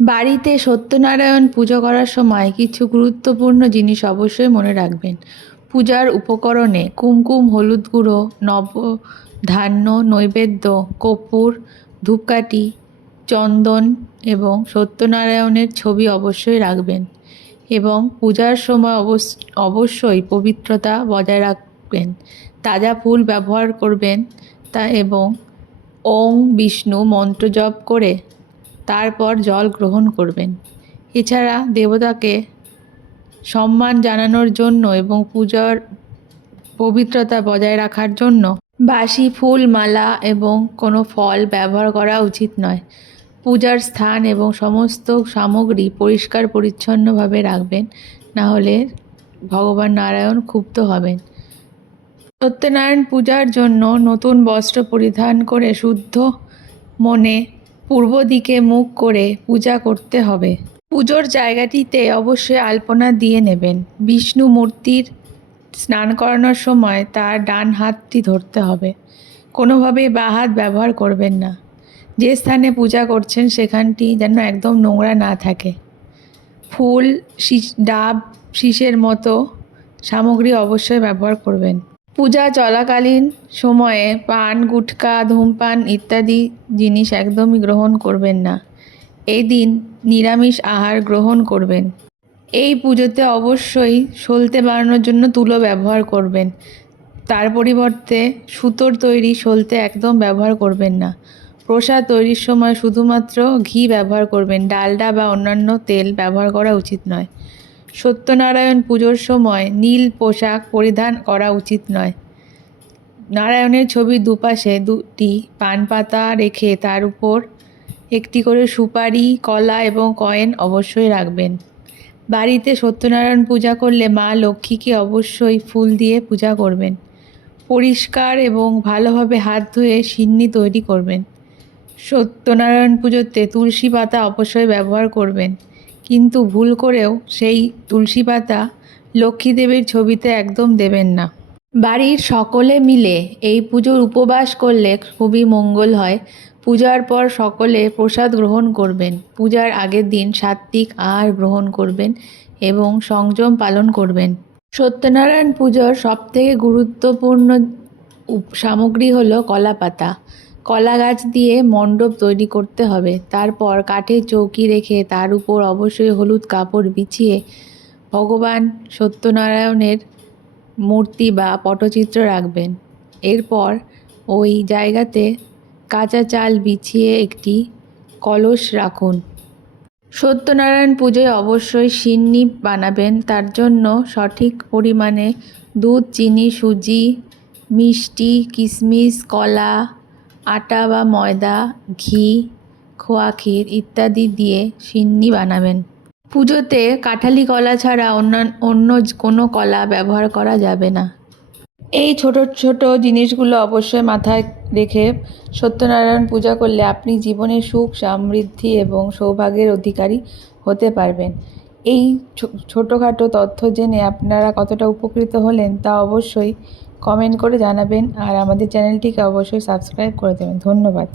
বাড়িতে সত্যনারায়ণ পুজো করার সময় কিছু গুরুত্বপূর্ণ জিনিস অবশ্যই মনে রাখবেন। পূজার উপকরণে কুমকুম, হলুদ গুঁড়ো, নব, ধান্য, নৈবেদ্য, কর্পূর, ধূপকাঠি, চন্দন এবং সত্যনারায়ণের ছবি অবশ্যই রাখবেন এবং পূজার সময় অবশ্যই পবিত্রতা বজায় রাখবেন। তাজা ফুল ব্যবহার করবেন তা এবং ওং বিষ্ণু মন্ত্র জপ করে তারপর জল গ্রহণ করবেন। এছাড়া দেবতাকে সম্মান জানানোর জন্য এবং পূজার পবিত্রতা বজায় রাখার জন্য বাসি ফুল, মালা এবং কোনো ফল ব্যবহার করা উচিত নয়। পূজার স্থান এবং সমস্ত সামগ্রী পরিষ্কার পরিচ্ছন্নভাবে রাখবেন, না হলে ভগবান নারায়ণ ক্ষুব্ধ হবেন। সত্যনারায়ণ পূজার জন্য নতুন বস্ত্র পরিধান করে শুদ্ধ মনে পূর্ব দিকে মুখ করে পূজা করতে হবে। পুজোর জায়গাটিতে অবশ্যই আলপনা দিয়ে নেবেন। বিষ্ণু মূর্তির স্নান করানোর সময় তার ডান হাতটি ধরতে হবে। কোনোভাবেই বা হাত ব্যবহার করবেন না। যে স্থানে পূজা করছেন সেখানটি যেন একদম নোংরা না থাকে। ফুল ডাব, শীষের মতো সামগ্রী অবশ্যই ব্যবহার করবেন। পূজা চলাকালীন সময়ে পান, গুটকা, ধূমপান ইত্যাদি জিনিস একদমই গ্রহণ করবেন না। এই দিন নিরামিষ আহার গ্রহণ করবেন। এই পুজোতে অবশ্যই সলতে বানানোর জন্য তুলো ব্যবহার করবেন। তার পরিবর্তে সুতোর তৈরি সলতে একদম ব্যবহার করবেন না। প্রসাদ তৈরির সময় শুধুমাত্র ঘি ব্যবহার করবেন। ডালডা বা অন্যান্য তেল ব্যবহার করা উচিত নয়। সত্যনারায়ণ পুজোর সময় নীল পোশাক পরিধান করা উচিত নয়। নারায়ণের ছবির দুপাশে দুটি পান পাতা রেখে তার উপর একটি করে সুপারি, কলা এবং কয়েন অবশ্যই রাখবেন। বাড়িতে সত্যনারায়ণ পূজা করলে মা লক্ষ্মীকে অবশ্যই ফুল দিয়ে পূজা করবেন। পরিষ্কার এবং ভালোভাবে হাত ধুয়ে সিন্নি তৈরি করবেন। সত্যনারায়ণ পুজোতে তুলসী পাতা অবশ্যই ব্যবহার করবেন। কিন্তু ভুল করেও সেই তুলসী পাতা লক্ষ্মী দেবীর ছবিতে একদম দেবেন না। বাড়ির সকলে মিলে এই পুজোর উপবাস করলে খুবই মঙ্গল হয়। পূজার পর সকলে প্রসাদ গ্রহণ করবেন। পূজার আগের দিন সাত্ত্বিক আহার গ্রহণ করবেন এবং সংযম পালন করবেন। সত্যনারায়ণ পুজোর সবথেকে গুরুত্বপূর্ণ সামগ্রী হলো কলা পাতা কলা গাছ দিয়ে মণ্ডপ তৈরি করতে হবে। তারপর কাঠের চৌকি রেখে তার উপর অবশ্যই হলুদ কাপড় বিছিয়ে ভগবান সত্যনারায়ণের মূর্তি বা পটচিত্র রাখবেন। এরপর ওই জায়গাতে কাঁচা চাল বিছিয়ে একটি কলস রাখুন। সত্যনারায়ণ পুজোয় অবশ্যই সিন্নি বানাবেন। তার জন্য সঠিক পরিমাণে দুধ, চিনি, সুজি, মিষ্টি, কিশমিশ, কলা আটা বা ময়দা, ঘি, খোয়া ক্ষীর ইত্যাদি দিয়ে সিন্নি বানাবেন। পুজোতে কাঁঠালি কলা ছাড়া অন্যান্য অন্য কোনো কলা ব্যবহার করা যাবে না। এই ছোট ছোট জিনিসগুলো অবশ্যই মাথায় রেখে সত্যনারায়ণ পূজা করলে আপনি জীবনে সুখ, সমৃদ্ধি এবং সৌভাগ্যের অধিকারী হতে পারবেন। এই ছোটোখাটো তথ্য জেনে আপনারা কতটা উপকৃত হলেন তা অবশ্যই কমেন্ট করে জানাবেন আর আমাদের চ্যানেলটিকে অবশ্যই সাবস্ক্রাইব করে দেবেন। ধন্যবাদ।